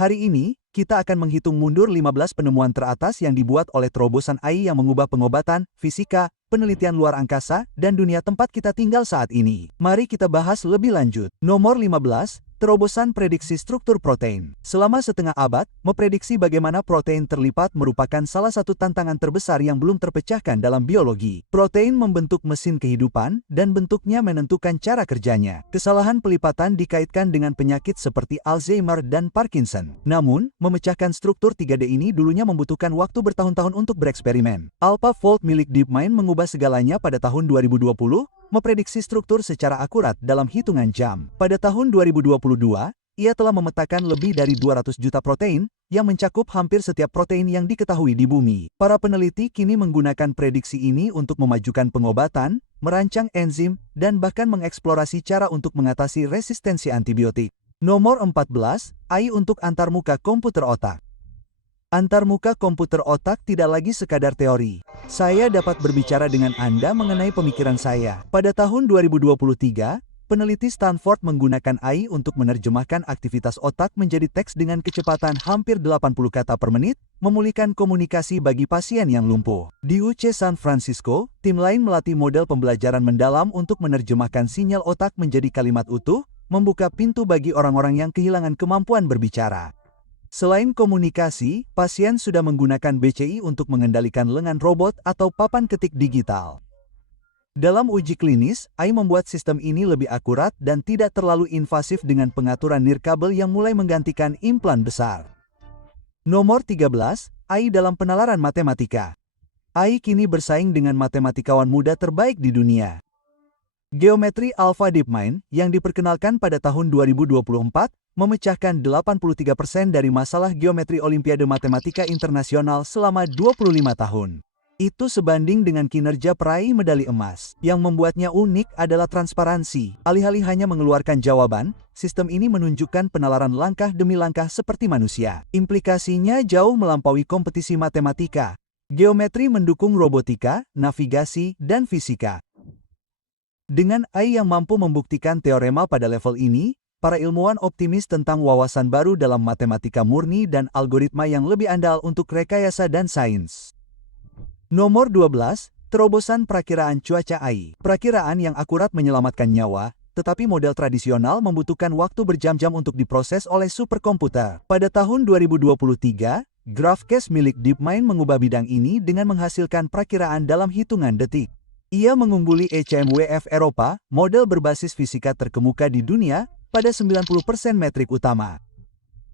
Hari ini, kita akan menghitung mundur 15 penemuan teratas yang dibuat oleh terobosan AI yang mengubah pengobatan, fisika, penelitian luar angkasa, dan dunia tempat kita tinggal saat ini. Mari kita bahas lebih lanjut. Nomor 15. Terobosan prediksi struktur protein. Selama setengah abad, memprediksi bagaimana protein terlipat merupakan salah satu tantangan terbesar yang belum terpecahkan dalam biologi. Protein membentuk mesin kehidupan, dan bentuknya menentukan cara kerjanya. Kesalahan pelipatan dikaitkan dengan penyakit seperti Alzheimer dan Parkinson. Namun, memecahkan struktur 3D ini dulunya membutuhkan waktu bertahun-tahun untuk bereksperimen. AlphaFold milik DeepMind mengubah segalanya pada tahun 2020, memprediksi struktur secara akurat dalam hitungan jam. Pada tahun 2022, ia telah memetakan lebih dari 200 juta protein, yang mencakup hampir setiap protein yang diketahui di bumi. Para peneliti kini menggunakan prediksi ini untuk memajukan pengobatan, merancang enzim, dan bahkan mengeksplorasi cara untuk mengatasi resistensi antibiotik. Nomor 14, AI untuk antarmuka komputer otak. Antarmuka komputer otak tidak lagi sekadar teori. Saya dapat berbicara dengan Anda mengenai pemikiran saya. Pada tahun 2023, peneliti Stanford menggunakan AI untuk menerjemahkan aktivitas otak menjadi teks dengan kecepatan hampir 80 kata per menit, memulihkan komunikasi bagi pasien yang lumpuh. Di UC San Francisco, tim lain melatih model pembelajaran mendalam untuk menerjemahkan sinyal otak menjadi kalimat utuh, membuka pintu bagi orang-orang yang kehilangan kemampuan berbicara. Selain komunikasi, pasien sudah menggunakan BCI untuk mengendalikan lengan robot atau papan ketik digital. Dalam uji klinis, AI membuat sistem ini lebih akurat dan tidak terlalu invasif dengan pengaturan nirkabel yang mulai menggantikan implan besar. Nomor 13, AI dalam penalaran matematika. AI kini bersaing dengan matematikawan muda terbaik di dunia. Geometri Alpha DeepMind, yang diperkenalkan pada tahun 2024, memecahkan 83% dari masalah geometri Olimpiade Matematika Internasional selama 25 tahun. Itu sebanding dengan kinerja peraih medali emas. Yang membuatnya unik adalah transparansi. Alih-alih hanya mengeluarkan jawaban, sistem ini menunjukkan penalaran langkah demi langkah seperti manusia. Implikasinya jauh melampaui kompetisi matematika. Geometri mendukung robotika, navigasi, dan fisika. Dengan AI yang mampu membuktikan teorema pada level ini, para ilmuwan optimis tentang wawasan baru dalam matematika murni dan algoritma yang lebih andal untuk rekayasa dan sains. Nomor 12, terobosan perakiraan cuaca AI. Perakiraan yang akurat menyelamatkan nyawa, tetapi model tradisional membutuhkan waktu berjam-jam untuk diproses oleh superkomputer. Pada tahun 2023, GraphCase milik DeepMind mengubah bidang ini dengan menghasilkan perakiraan dalam hitungan detik. Ia mengungguli ECMWF Eropa, model berbasis fisika terkemuka di dunia, pada 90% metrik utama.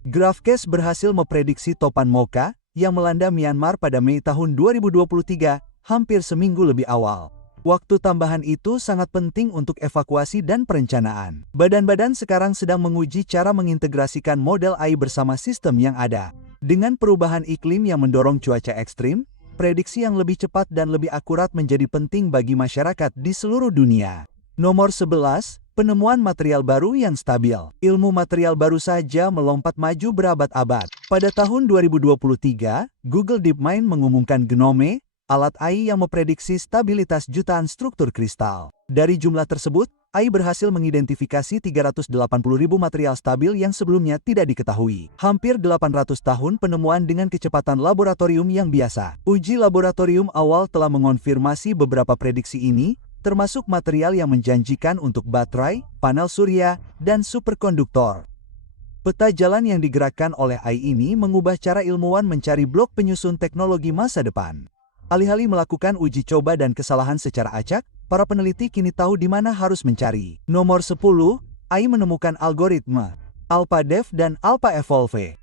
GraphCase berhasil memprediksi topan Mocha yang melanda Myanmar pada Mei tahun 2023, hampir seminggu lebih awal. Waktu tambahan itu sangat penting untuk evakuasi dan perencanaan. Badan-badan sekarang sedang menguji cara mengintegrasikan model AI bersama sistem yang ada. Dengan perubahan iklim yang mendorong cuaca ekstrim, prediksi yang lebih cepat dan lebih akurat menjadi penting bagi masyarakat di seluruh dunia. Nomor 11, penemuan material baru yang stabil. Ilmu material baru saja melompat maju berabad-abad. Pada tahun 2023, Google DeepMind mengumumkan Gnome, alat AI yang memprediksi stabilitas jutaan struktur kristal. Dari jumlah tersebut, AI berhasil mengidentifikasi 380.000 material stabil yang sebelumnya tidak diketahui. Hampir 800 tahun penemuan dengan kecepatan laboratorium yang biasa. Uji laboratorium awal telah mengonfirmasi beberapa prediksi ini, termasuk material yang menjanjikan untuk baterai, panel surya, dan superkonduktor. Peta jalan yang digerakkan oleh AI ini mengubah cara ilmuwan mencari blok penyusun teknologi masa depan. Alih-alih melakukan uji coba dan kesalahan secara acak, para peneliti kini tahu di mana harus mencari. Nomor 10, AI menemukan algoritma AlphaDev dan AlphaEvolve.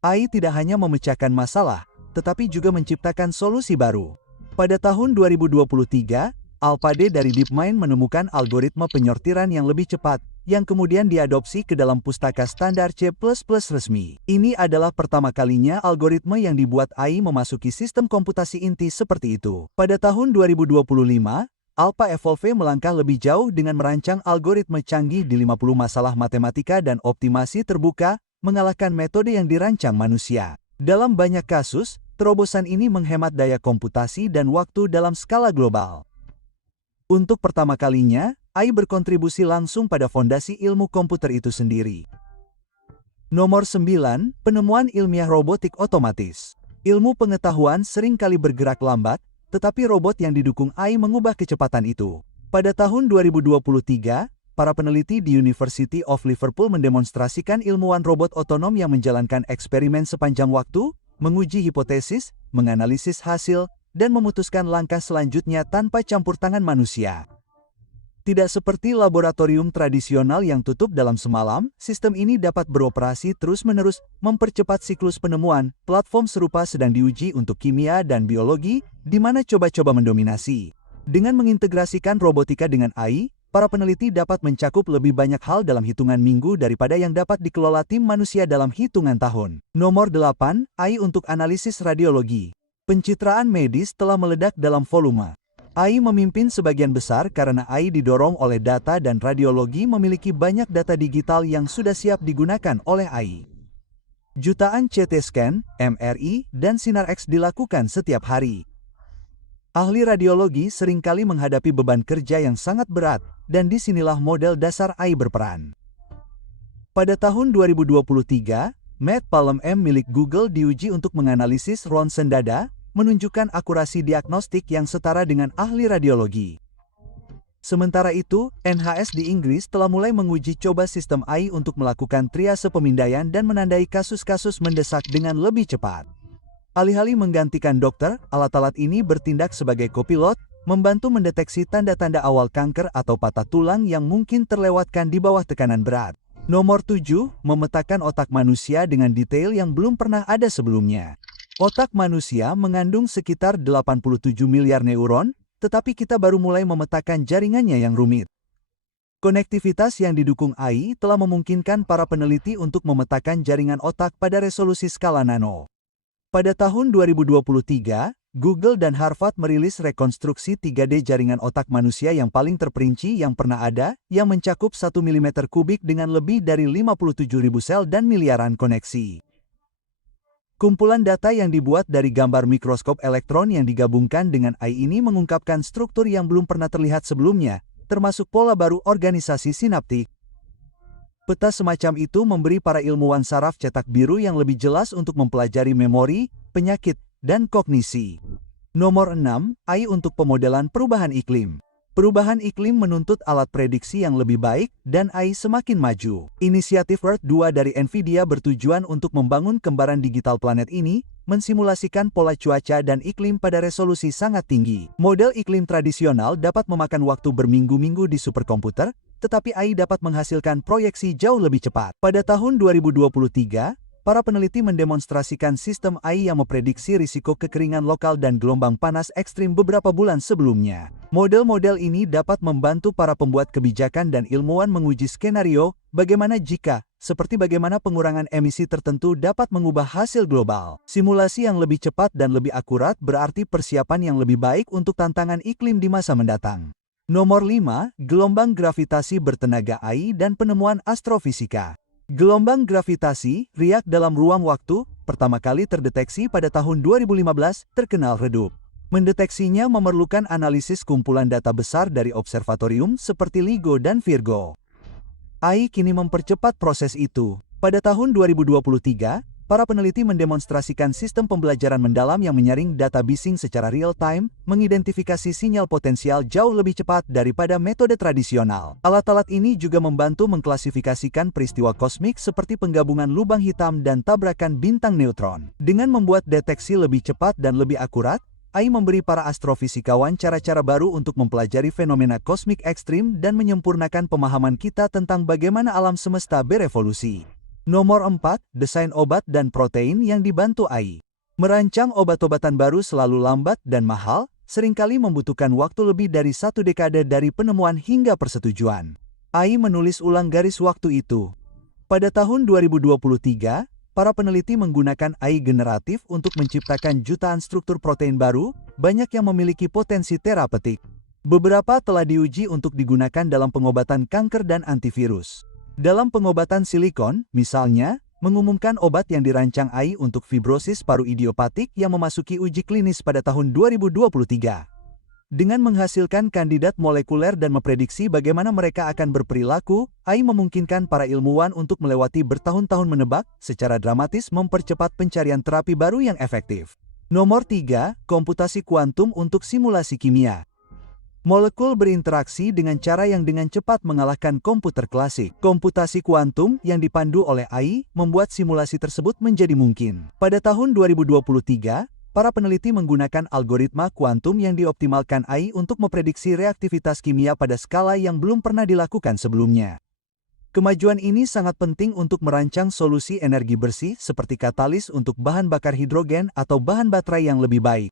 AI tidak hanya memecahkan masalah, tetapi juga menciptakan solusi baru. Pada tahun 2023, AlphaD dari DeepMind menemukan algoritma penyortiran yang lebih cepat, yang kemudian diadopsi ke dalam pustaka standar C++ resmi. Ini adalah pertama kalinya algoritma yang dibuat AI memasuki sistem komputasi inti seperti itu. Pada tahun 2025, AlphaEvolve melangkah lebih jauh dengan merancang algoritma canggih di 50 masalah matematika dan optimasi terbuka, mengalahkan metode yang dirancang manusia. Dalam banyak kasus, terobosan ini menghemat daya komputasi dan waktu dalam skala global. Untuk pertama kalinya, AI berkontribusi langsung pada fondasi ilmu komputer itu sendiri. Nomor 9, penemuan ilmiah robotik otomatis. Ilmu pengetahuan seringkali bergerak lambat, tetapi robot yang didukung AI mengubah kecepatan itu. Pada tahun 2023, para peneliti di University of Liverpool mendemonstrasikan ilmuwan robot otonom yang menjalankan eksperimen sepanjang waktu, menguji hipotesis, menganalisis hasil, dan memutuskan langkah selanjutnya tanpa campur tangan manusia. Tidak seperti laboratorium tradisional yang tutup dalam semalam, sistem ini dapat beroperasi terus-menerus, mempercepat siklus penemuan. Platform serupa sedang diuji untuk kimia dan biologi, di mana coba-coba mendominasi. Dengan mengintegrasikan robotika dengan AI, para peneliti dapat mencakup lebih banyak hal dalam hitungan minggu daripada yang dapat dikelola tim manusia dalam hitungan tahun. Nomor 8, AI untuk analisis radiologi. Pencitraan medis telah meledak dalam volume. AI memimpin sebagian besar karena AI didorong oleh data dan radiologi memiliki banyak data digital yang sudah siap digunakan oleh AI. Jutaan CT scan, MRI, dan sinar X dilakukan setiap hari. Ahli radiologi seringkali menghadapi beban kerja yang sangat berat, dan disinilah model dasar AI berperan. Pada tahun 2023, Matt Palm M milik Google diuji untuk menganalisis ronsen dada, menunjukkan akurasi diagnostik yang setara dengan ahli radiologi. Sementara itu, NHS di Inggris telah mulai menguji coba sistem AI untuk melakukan triase pemindaian dan menandai kasus-kasus mendesak dengan lebih cepat. Alih-alih menggantikan dokter, alat-alat ini bertindak sebagai kopilot, membantu mendeteksi tanda-tanda awal kanker atau patah tulang yang mungkin terlewatkan di bawah tekanan berat. Nomor 7, memetakan otak manusia dengan detail yang belum pernah ada sebelumnya. Otak manusia mengandung sekitar 87 miliar neuron, tetapi kita baru mulai memetakan jaringannya yang rumit. Konektivitas yang didukung AI telah memungkinkan para peneliti untuk memetakan jaringan otak pada resolusi skala nano. Pada tahun 2023, Google dan Harvard merilis rekonstruksi 3D jaringan otak manusia yang paling terperinci yang pernah ada, yang mencakup 1 mm kubik dengan lebih dari 57.000 sel dan miliaran koneksi. Kumpulan data yang dibuat dari gambar mikroskop elektron yang digabungkan dengan AI ini mengungkapkan struktur yang belum pernah terlihat sebelumnya, termasuk pola baru organisasi sinaptik. Peta semacam itu memberi para ilmuwan saraf cetak biru yang lebih jelas untuk mempelajari memori, penyakit, dan kognisi. Nomor 6, AI untuk pemodelan perubahan iklim. Perubahan iklim menuntut alat prediksi yang lebih baik, dan AI semakin maju. Inisiatif Earth 2 dari NVIDIA bertujuan untuk membangun kembaran digital planet ini, mensimulasikan pola cuaca dan iklim pada resolusi sangat tinggi. Model iklim tradisional dapat memakan waktu berminggu-minggu di superkomputer, tetapi AI dapat menghasilkan proyeksi jauh lebih cepat. Pada tahun 2023, para peneliti mendemonstrasikan sistem AI yang memprediksi risiko kekeringan lokal dan gelombang panas ekstrim beberapa bulan sebelumnya. Model-model ini dapat membantu para pembuat kebijakan dan ilmuwan menguji skenario, bagaimana jika, seperti bagaimana pengurangan emisi tertentu dapat mengubah hasil global. Simulasi yang lebih cepat dan lebih akurat berarti persiapan yang lebih baik untuk tantangan iklim di masa mendatang. Nomor 5, gelombang gravitasi bertenaga AI dan penemuan astrofisika. Gelombang gravitasi, riak dalam ruang waktu, pertama kali terdeteksi pada tahun 2015, terkenal redup. Mendeteksinya memerlukan analisis kumpulan data besar dari observatorium seperti LIGO dan Virgo. AI kini mempercepat proses itu. Pada tahun 2023, para peneliti mendemonstrasikan sistem pembelajaran mendalam yang menyaring data Bising secara real-time, mengidentifikasi sinyal potensial jauh lebih cepat daripada metode tradisional. Alat-alat ini juga membantu mengklasifikasikan peristiwa kosmik seperti penggabungan lubang hitam dan tabrakan bintang neutron. Dengan membuat deteksi lebih cepat dan lebih akurat, AI memberi para astrofisikawan cara-cara baru untuk mempelajari fenomena kosmik ekstrim dan menyempurnakan pemahaman kita tentang bagaimana alam semesta berevolusi. Nomor 4, desain obat dan protein yang dibantu AI. Merancang obat-obatan baru selalu lambat dan mahal, seringkali membutuhkan waktu lebih dari 1 dekade dari penemuan hingga persetujuan. AI menulis ulang garis waktu itu. Pada tahun 2023, para peneliti menggunakan AI generatif untuk menciptakan jutaan struktur protein baru, banyak yang memiliki potensi terapeutik. Beberapa telah diuji untuk digunakan dalam pengobatan kanker dan antivirus. Dalam pengobatan silikon, misalnya, mengumumkan obat yang dirancang AI untuk fibrosis paru idiopatik yang memasuki uji klinis pada tahun 2023. Dengan menghasilkan kandidat molekuler dan memprediksi bagaimana mereka akan berperilaku, AI memungkinkan para ilmuwan untuk melewati bertahun-tahun menebak, secara dramatis mempercepat pencarian terapi baru yang efektif. Nomor 3, komputasi kuantum untuk simulasi kimia. Molekul berinteraksi dengan cara yang dengan cepat mengalahkan komputer klasik. Komputasi kuantum yang dipandu oleh AI membuat simulasi tersebut menjadi mungkin. Pada tahun 2023, para peneliti menggunakan algoritma kuantum yang dioptimalkan AI untuk memprediksi reaktivitas kimia pada skala yang belum pernah dilakukan sebelumnya. Kemajuan ini sangat penting untuk merancang solusi energi bersih seperti katalis untuk bahan bakar hidrogen atau bahan baterai yang lebih baik.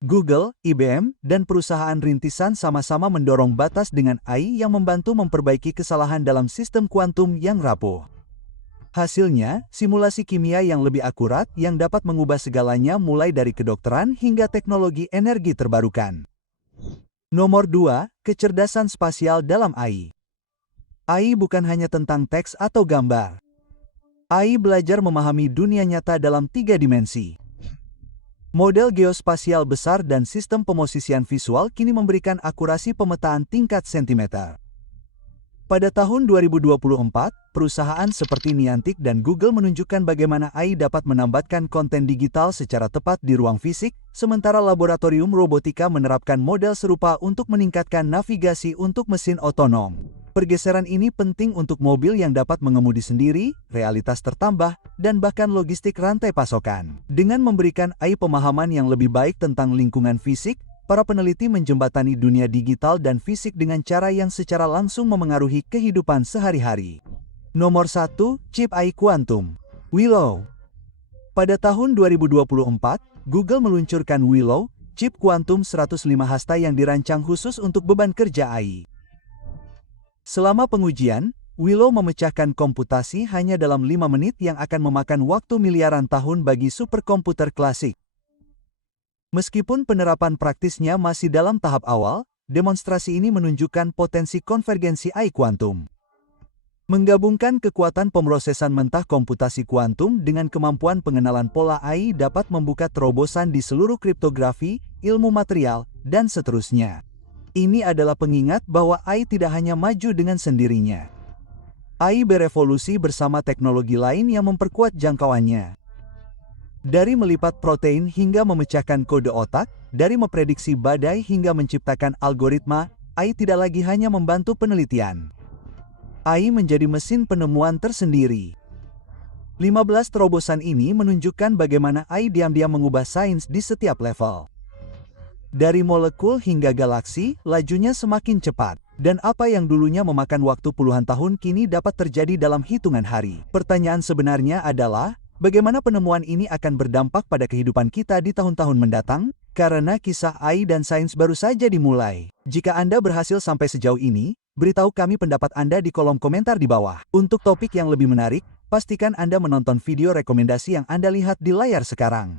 Google, IBM, dan perusahaan rintisan sama-sama mendorong batas dengan AI yang membantu memperbaiki kesalahan dalam sistem kuantum yang rapuh. Hasilnya, simulasi kimia yang lebih akurat yang dapat mengubah segalanya mulai dari kedokteran hingga teknologi energi terbarukan. Nomor 2, kecerdasan spasial dalam AI. AI bukan hanya tentang teks atau gambar. AI belajar memahami dunia nyata dalam 3 dimensi. Model geospasial besar dan sistem pemosisian visual kini memberikan akurasi pemetaan tingkat sentimeter. Pada tahun 2024, perusahaan seperti Niantic dan Google menunjukkan bagaimana AI dapat menambatkan konten digital secara tepat di ruang fisik, sementara laboratorium robotika menerapkan model serupa untuk meningkatkan navigasi untuk mesin otonom. Pergeseran ini penting untuk mobil yang dapat mengemudi sendiri, realitas tertambah, dan bahkan logistik rantai pasokan. Dengan memberikan AI pemahaman yang lebih baik tentang lingkungan fisik, para peneliti menjembatani dunia digital dan fisik dengan cara yang secara langsung memengaruhi kehidupan sehari-hari. Nomor 1, chip AI kuantum. Willow. Pada tahun 2024, Google meluncurkan Willow, chip kuantum 105 hasta yang dirancang khusus untuk beban kerja AI. Selama pengujian, Willow memecahkan komputasi hanya dalam 5 menit yang akan memakan waktu miliaran tahun bagi superkomputer klasik. Meskipun penerapan praktisnya masih dalam tahap awal, demonstrasi ini menunjukkan potensi konvergensi AI kuantum. Menggabungkan kekuatan pemrosesan mentah komputasi kuantum dengan kemampuan pengenalan pola AI dapat membuka terobosan di seluruh kriptografi, ilmu material, dan seterusnya. Ini adalah pengingat bahwa AI tidak hanya maju dengan sendirinya. AI berevolusi bersama teknologi lain yang memperkuat jangkauannya. Dari melipat protein hingga memecahkan kode otak, dari memprediksi badai hingga menciptakan algoritma, AI tidak lagi hanya membantu penelitian. AI menjadi mesin penemuan tersendiri. 15 terobosan ini menunjukkan bagaimana AI diam-diam mengubah sains di setiap level. Dari molekul hingga galaksi, lajunya semakin cepat. Dan apa yang dulunya memakan waktu puluhan tahun kini dapat terjadi dalam hitungan hari. Pertanyaan sebenarnya adalah, bagaimana penemuan ini akan berdampak pada kehidupan kita di tahun-tahun mendatang? Karena kisah AI dan sains baru saja dimulai. Jika Anda berhasil sampai sejauh ini, beritahu kami pendapat Anda di kolom komentar di bawah. Untuk topik yang lebih menarik, pastikan Anda menonton video rekomendasi yang Anda lihat di layar sekarang.